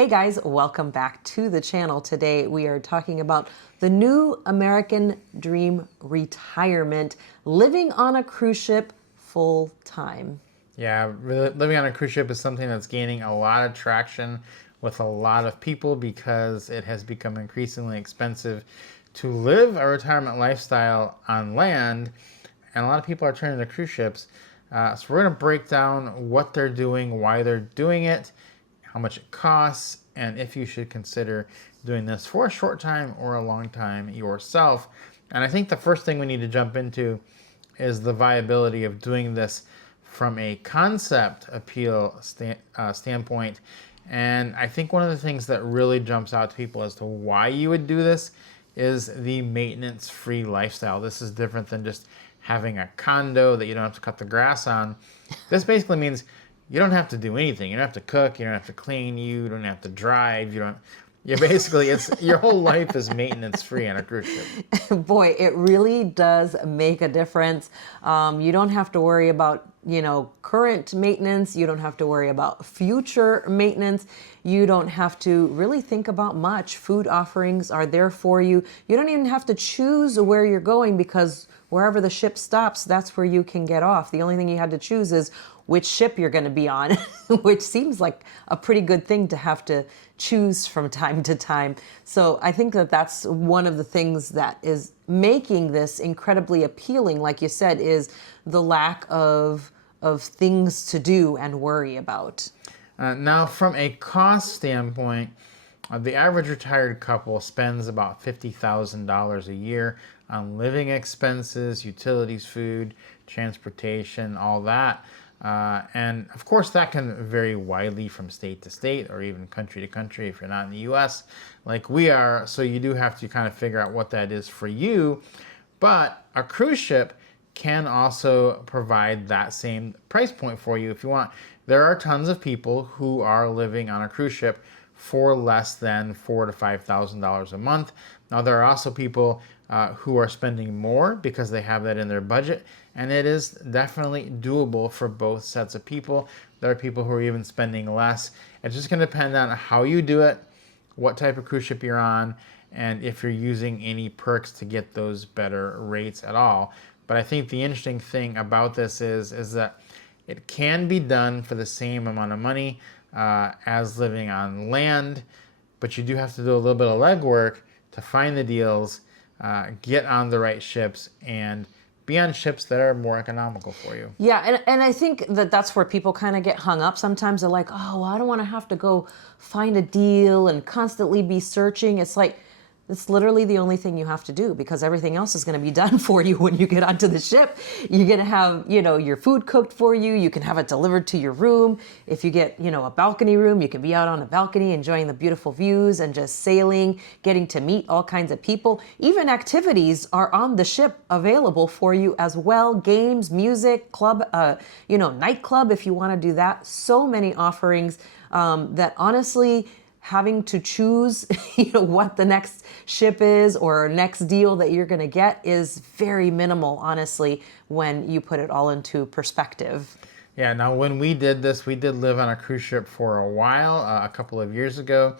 Hey guys, welcome back to the channel. Today we are talking about the new American dream retirement, living on a cruise ship full time. Yeah, living on a cruise ship is something that's gaining a lot of traction with a lot of people because it has become increasingly expensive to live a retirement lifestyle on land, and a lot of people are turning to cruise ships. So we're going to break down what they're doing, why they're doing it, how much it costs, and if you should consider doing this for a short time or a long time yourself. And I think the first thing we need to jump into is the viability of doing this from a concept appeal standpoint. And I think one of the things that really jumps out to people as to why you would do this is the maintenance-free lifestyle. This is different than just having a condo that you don't have to cut the grass on. This basically means you don't have to do anything. You don't have to cook. You don't have to clean. You don't have to drive. You're basically, your whole life is maintenance free on a cruise ship. Boy, it really does make a difference. You don't have to worry about, current maintenance. You don't have to worry about future maintenance. You don't have to really think about much. Food offerings are there for you. You don't even have to choose where you're going because wherever the ship stops, that's where you can get off. The only thing you had to choose is which ship you're going to be on, which seems like a pretty good thing to have to choose from time to time. So I think that that's one of the things that is making this incredibly appealing, like you said, is the lack of things to do and worry about. Now, from a cost standpoint, the average retired couple spends about $50,000 a year on living expenses, utilities, food, transportation, all that. And of course, that can vary widely from state to state or even country to country if you're not in the US like we are. So you do have to kind of figure out what that is for you. But a cruise ship can also provide that same price point for you if you want. There are tons of people who are living on a cruise ship for less than $4,000 to $5,000 a month. Now, there are also people who are spending more because they have that in their budget, and it is definitely doable for both sets of people. There are people who are even spending less. It's just going to depend on how you do it, what type of cruise ship you're on, and if you're using any perks to get those better rates at all. But I think the interesting thing about this is that it can be done for the same amount of money as living on land, but you do have to do a little bit of legwork to find the deals, get on the right ships, and be on ships that are more economical for you. Yeah, and I think that that's where people kind of get hung up. Sometimes they're like, oh, well, I don't want to have to go find a deal and constantly be searching. It's like, it's literally the only thing you have to do because everything else is going to be done for you when you get onto the ship. You're going to have, your food cooked for you. You can have it delivered to your room. If you get, a balcony room, you can be out on a balcony enjoying the beautiful views and just sailing, getting to meet all kinds of people. Even activities are on the ship available for you as well. Games, music, club, nightclub if you want to do that. So many offerings that honestly, having to choose, what the next ship is or next deal that you're going to get is very minimal, honestly, when you put it all into perspective. Yeah, now when we did this, we did live on a cruise ship for a while, a couple of years ago,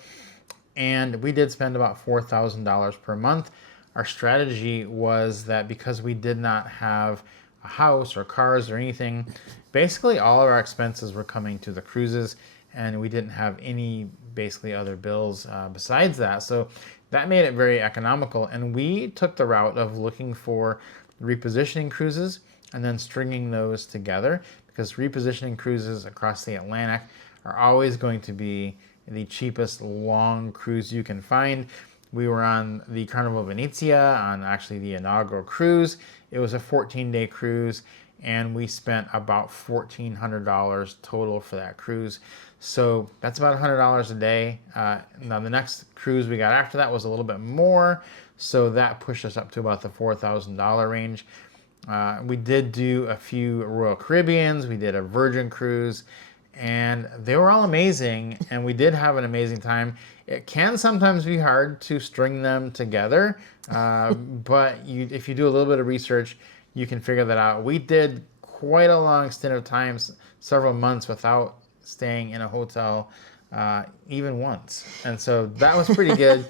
and we did spend about $4,000 per month. Our strategy was that because we did not have a house or cars or anything, basically all of our expenses were coming to the cruises, and we didn't have any basically other bills besides that. So that made it very economical, and we took the route of looking for repositioning cruises and then stringing those together, because repositioning cruises across the Atlantic are always going to be the cheapest long cruise you can find. We were on the Carnival Venezia on actually the inaugural cruise. It was a 14-day cruise, and we spent about $1,400 total for that cruise. So that's about $100 a day. Now the next cruise we got after that was a little bit more, so that pushed us up to about the $4,000 range. We did do a few Royal Caribbeans, we did a Virgin cruise, and they were all amazing, and we did have an amazing time. It can sometimes be hard to string them together, but if you do a little bit of research, you can figure that out. We did quite a long stint of time, several months without staying in a hotel even once. And so that was pretty good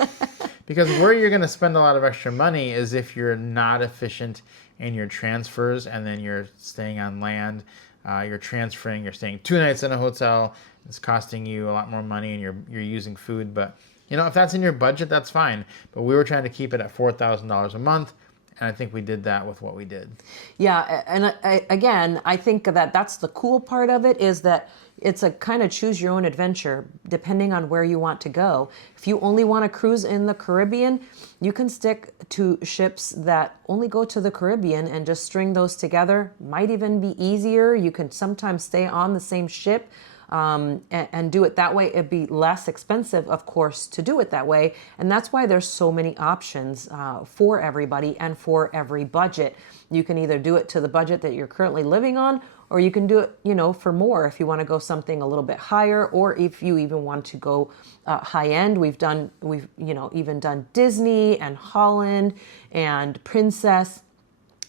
because where you're going to spend a lot of extra money is if you're not efficient in your transfers and then you're staying on land, you're transferring, you're staying 2 nights in a hotel, it's costing you a lot more money and you're using food. But, if that's in your budget, that's fine. But we were trying to keep it at $4,000 a month. And I think we did that with what we did. Yeah, and again, I think that that's the cool part of it is that it's a kind of choose your own adventure depending on where you want to go. If you only want to cruise in the Caribbean, you can stick to ships that only go to the Caribbean and just string those together. Might even be easier. You can sometimes stay on the same ship. And do it that way. It'd be less expensive, of course, to do it that way. And that's why there's so many options for everybody and for every budget. You can either do it to the budget that you're currently living on, or you can do it, for more if you want to go something a little bit higher, or if you even want to go high end. We've even done Disney and Holland and Princess.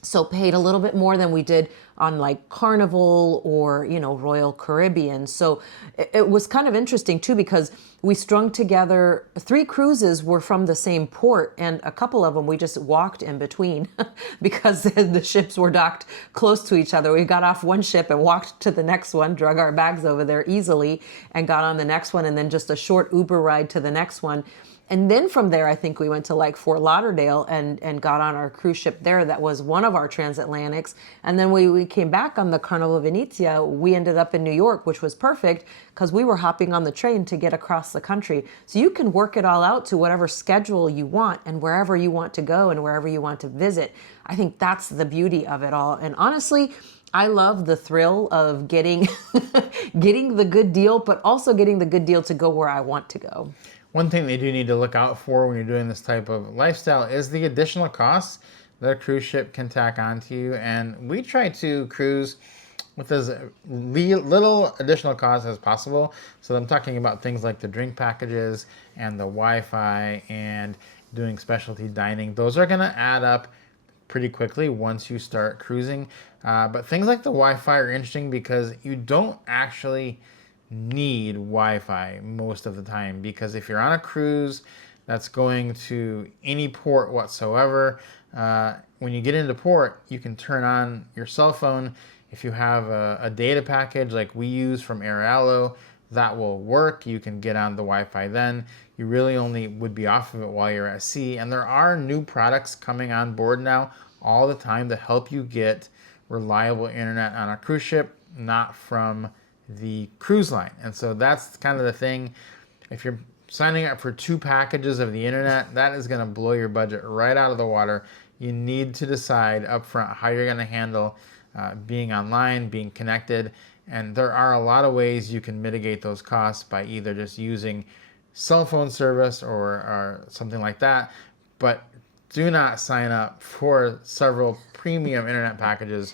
So paid a little bit more than we did on like Carnival or, Royal Caribbean. So it was kind of interesting too, because we strung together 3 cruises were from the same port, and a couple of them we just walked in between because the ships were docked close to each other. We got off one ship and walked to the next one, drug our bags over there easily and got on the next one, and then just a short Uber ride to the next one. And then from there, I think we went to like Fort Lauderdale and got on our cruise ship there. That was one of our transatlantics. And then we came back on the Carnival Venezia. We ended up in New York, which was perfect because we were hopping on the train to get across the country. So you can work it all out to whatever schedule you want and wherever you want to go and wherever you want to visit. I think that's the beauty of it all. And honestly, I love the thrill of getting the good deal, but also getting the good deal to go where I want to go. One thing they do need to look out for when you're doing this type of lifestyle is the additional costs that a cruise ship can tack onto you. And we try to cruise with as little additional cost as possible. So I'm talking about things like the drink packages and the Wi-Fi and doing specialty dining. Those are going to add up pretty quickly once you start cruising. But things like the Wi-Fi are interesting because you don't actually need Wi-Fi most of the time, because if you're on a cruise that's going to any port whatsoever, when you get into port, you can turn on your cell phone. If you have a data package like we use from Airalo, that will work. You can get on the Wi-Fi then. You really only would be off of it while you're at sea. And there are new products coming on board now all the time to help you get reliable internet on a cruise ship, not from the cruise line. And so that's kind of the thing. If you're signing up for 2 packages of the internet, that is going to blow your budget right out of the water. You need to decide upfront how you're going to handle being online, being connected. And there are a lot of ways you can mitigate those costs by either just using cell phone service or something like that. But do not sign up for several premium internet packages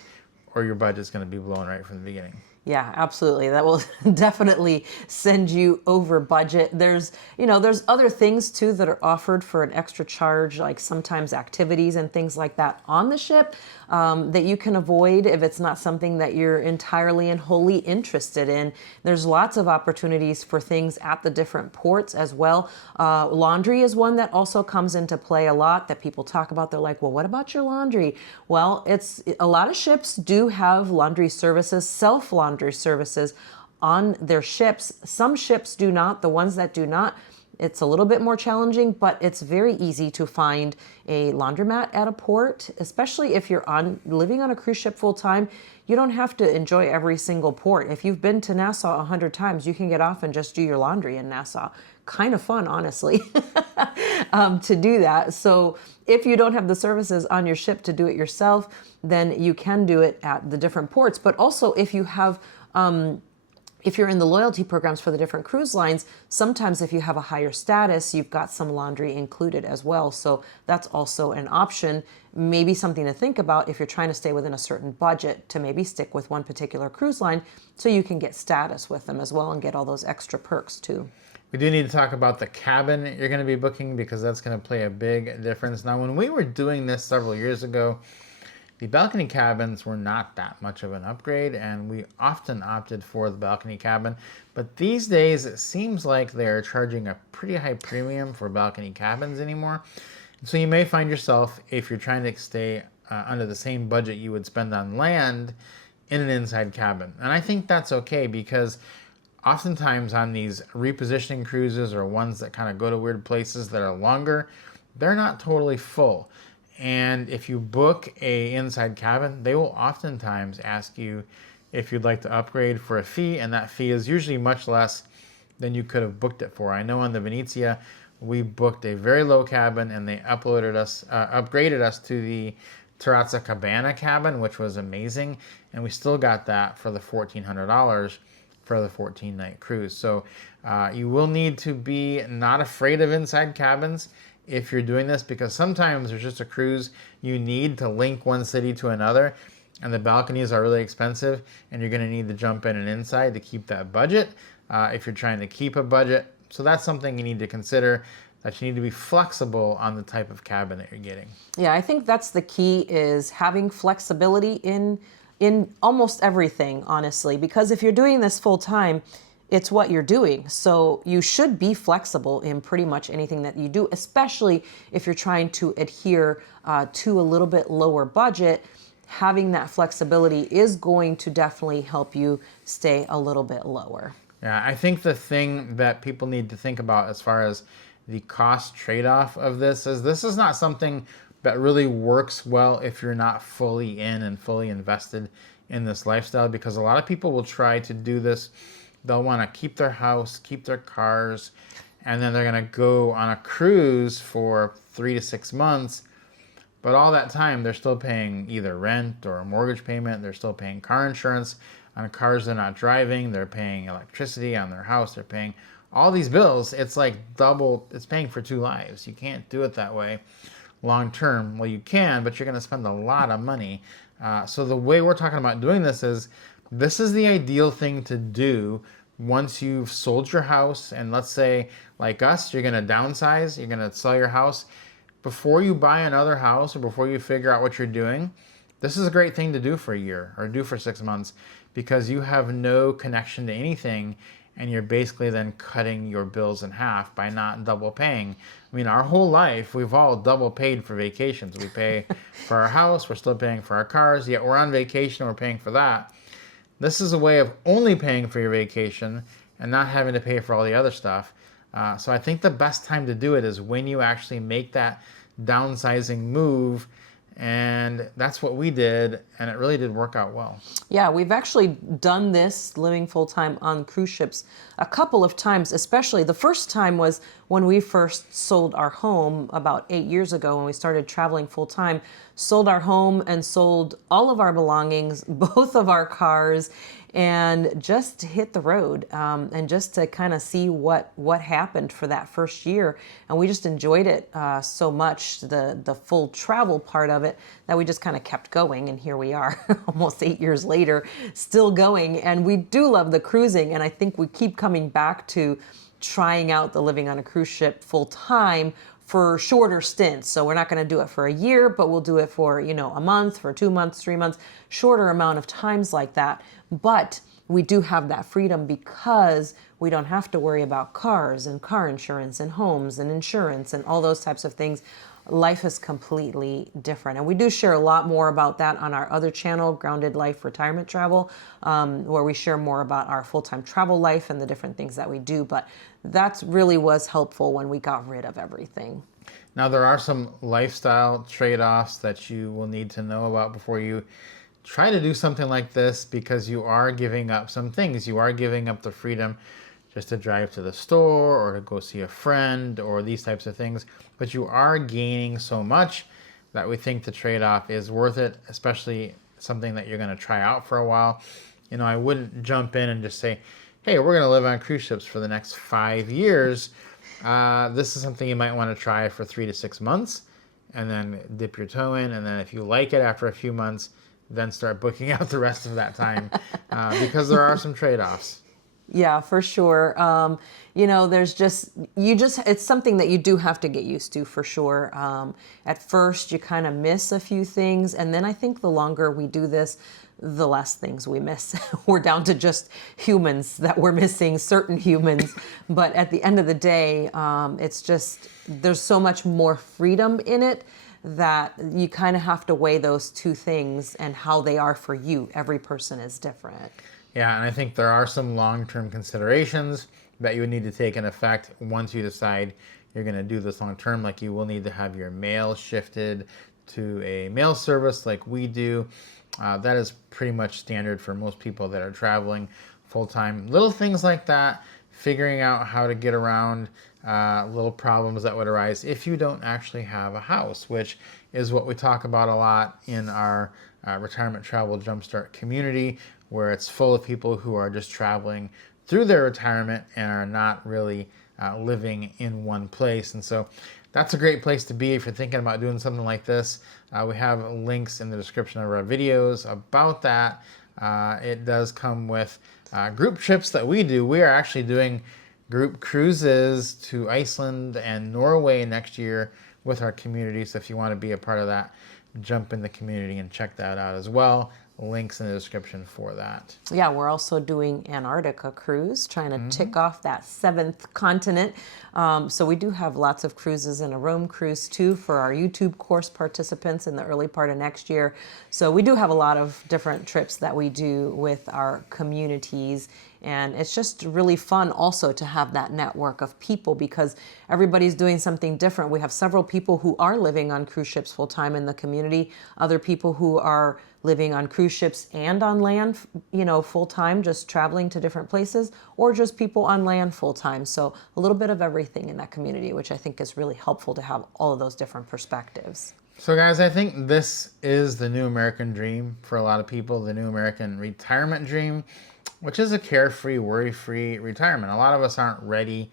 or your budget's going to be blown right from the beginning. Yeah, absolutely. That will definitely send you over budget. There's other things too that are offered for an extra charge, like sometimes activities and things like that on the ship that you can avoid if it's not something that you're entirely and wholly interested in. There's lots of opportunities for things at the different ports as well. Laundry is one that also comes into play a lot that people talk about. They're like, well, what about your laundry? Well, a lot of ships do have laundry services, self-laundry services on their ships. Some ships do not. The ones that do not, it's a little bit more challenging, but it's very easy to find a laundromat at a port, especially if you're living on a cruise ship full time. You don't have to enjoy every single port. If you've been to Nassau 100 times, you can get off and just do your laundry in Nassau. Kind of fun, honestly, to do that. So if you don't have the services on your ship to do it yourself, then you can do it at the different ports. But also if you have, if you're in the loyalty programs for the different cruise lines, sometimes if you have a higher status, you've got some laundry included as well. So that's also an option, maybe something to think about if you're trying to stay within a certain budget, to maybe stick with one particular cruise line so you can get status with them as well and get all those extra perks too. We do need to talk about the cabin you're going to be booking because that's going to play a big difference. Now, when we were doing this several years ago, The balcony cabins were not that much of an upgrade, and we often opted for the balcony cabin. But these days, it seems like they're charging a pretty high premium for balcony cabins anymore. So you may find yourself, if you're trying to stay under the same budget you would spend on land, in an inside cabin. And I think that's okay, because oftentimes on these repositioning cruises or ones that kind of go to weird places that are longer, they're not totally full. And if you book a inside cabin, they will oftentimes ask you if you'd like to upgrade for a fee, and that fee is usually much less than you could have booked it for. I know on the Venezia, we booked a very low cabin, and they upgraded us to the Terrazza Cabana cabin, which was amazing, and we still got that for the $1,400 for the 14-night cruise. So you will need to be not afraid of inside cabins if you're doing this, because sometimes there's just a cruise you need to link one city to another, and the balconies are really expensive, and you're going to need to jump in and inside to keep that budget if you're trying to keep a budget. So that's something you need to consider, that you need to be flexible on the type of cabin that you're getting. Yeah, I think that's the key, is having flexibility in almost everything, honestly, because if you're doing this full time, it's what you're doing. So you should be flexible in pretty much anything that you do, especially if you're trying to adhere to a little bit lower budget. Having that flexibility is going to definitely help you stay a little bit lower. Yeah, I think the thing that people need to think about as far as the cost trade-off of this is not something that really works well if you're not fully in and fully invested in this lifestyle, because a lot of people will try to do this. They'll want to keep their house, keep their cars, and then they're going to go on a cruise for 3 to 6 months. But all that time, they're still paying either rent or a mortgage payment. They're still paying car insurance on cars they're not driving. They're paying electricity on their house. They're paying all these bills. It's like double. It's paying for 2 lives. You can't do it that way long term. Well, you can, but you're going to spend a lot of money. So the way we're talking about doing this is the ideal thing to do once you've sold your house. And let's say, like us, you're going to downsize. You're going to sell your house. Before you buy another house, or before you figure out what you're doing, this is a great thing to do for a year or do for 6 months, because you have no connection to anything, and you're basically then cutting your bills in half by not double paying. I mean, our whole life, we've all double paid for vacations. We pay for our house, we're still paying for our cars, yet we're on vacation and we're paying for that. This is a way of only paying for your vacation and not having to pay for all the other stuff. So I think the best time to do it is when you actually make that downsizing move. And that's what we did, and it really did work out well. Yeah, we've actually done this, living full-time on cruise ships, a couple of times. Especially the first time was when we first sold our home about 8 years ago, when we started traveling full-time. Sold our home and sold all of our belongings, both of our cars, and just hit the road, and just to kind of see what happened for that first year. And we just enjoyed it so much, the full travel part of it, that we just kind of kept going. And here we are almost 8 years later, still going. And we do love the cruising. And I think we keep coming back to trying out the living on a cruise ship full time for shorter stints. So we're not going to do it for a year, but we'll do it for, a month, for 2 months, 3 months, shorter amount of times like that. But we do have that freedom, because we don't have to worry about cars and car insurance and homes and insurance and all those types of things. Life is completely different. And we do share a lot more about that on our other channel, Grounded Life Retirement Travel, where we share more about our full-time travel life and the different things that we do. But that really was helpful when we got rid of everything. Now, there are some lifestyle trade-offs that you will need to know about before you try to do something like this, because you are giving up some things. You are giving up the freedom just to drive to the store or to go see a friend or these types of things. But you are gaining so much that we think the trade-off is worth it, especially something that you're going to try out for a while. I wouldn't jump in and just say, hey, we're going to live on cruise ships for the next 5 years. This is something you might want to try for 3 to 6 months, and then dip your toe in. And then if you like it after a few months, then start booking out the rest of that time, because there are some trade-offs. Yeah, for sure. There's it's something that you do have to get used to for sure. At first, you kind of miss a few things. And then I think the longer we do this, the less things we miss. We're down to just humans that we're missing, certain humans. But at the end of the day, there's so much more freedom in it that you kind of have to weigh those two things and how they are for you. Every person is different. Yeah, and I think there are some long-term considerations that you would need to take in effect once you decide you're going to do this long-term. Like you will need to have your mail shifted to a mail service like we do. That is pretty much standard for most people that are traveling full-time. Little things like that, figuring out how to get around little problems that would arise if you don't actually have a house, which is what we talk about a lot in our retirement travel jumpstart community, where it's full of people who are just traveling through their retirement and are not really living in one place. And so that's a great place to be if you're thinking about doing something like this. We have links in the description of our videos about that. It does come with group trips that we do. We are actually doing group cruises to Iceland and Norway next year with our community. So if you want to be a part of that, jump in the community and check that out as well. Links in the description for that. Yeah, we're also doing Antarctica cruise, trying to tick off that 7th continent. So we do have lots of cruises and a Rome cruise too for our YouTube course participants in the early part of next year. So we do have a lot of different trips that we do with our communities. And it's just really fun also to have that network of people because everybody's doing something different. We have several people who are living on cruise ships full time in the community, other people who are living on cruise ships and on land, full time, just traveling to different places, or just people on land full time. So a little bit of everything in that community, which I think is really helpful to have all of those different perspectives. So guys, I think this is the new American dream for a lot of people, the new American retirement dream, which is a carefree, worry-free retirement. A lot of us aren't ready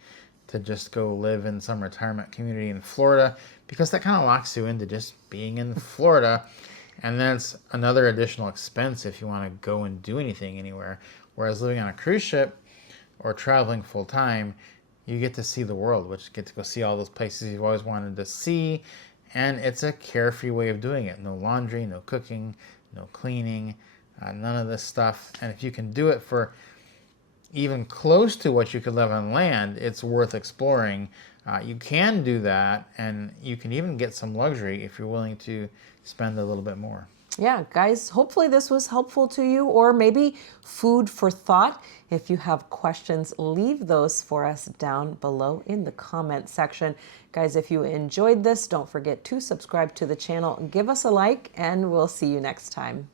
to just go live in some retirement community in Florida because that kind of locks you into just being in Florida. And then it's another additional expense if you want to go and do anything anywhere. Whereas living on a cruise ship or traveling full time, you get to see the world, which you get to go see all those places you've always wanted to see. And it's a carefree way of doing it. No laundry, no cooking, no cleaning, none of this stuff. And if you can do it for even close to what you could live on land, it's worth exploring. You can do that, and you can even get some luxury if you're willing to spend a little bit more. Yeah, guys, hopefully this was helpful to you, or maybe food for thought. If you have questions, leave those for us down below in the comment section. Guys, if you enjoyed this, don't forget to subscribe to the channel, give us a like, and we'll see you next time.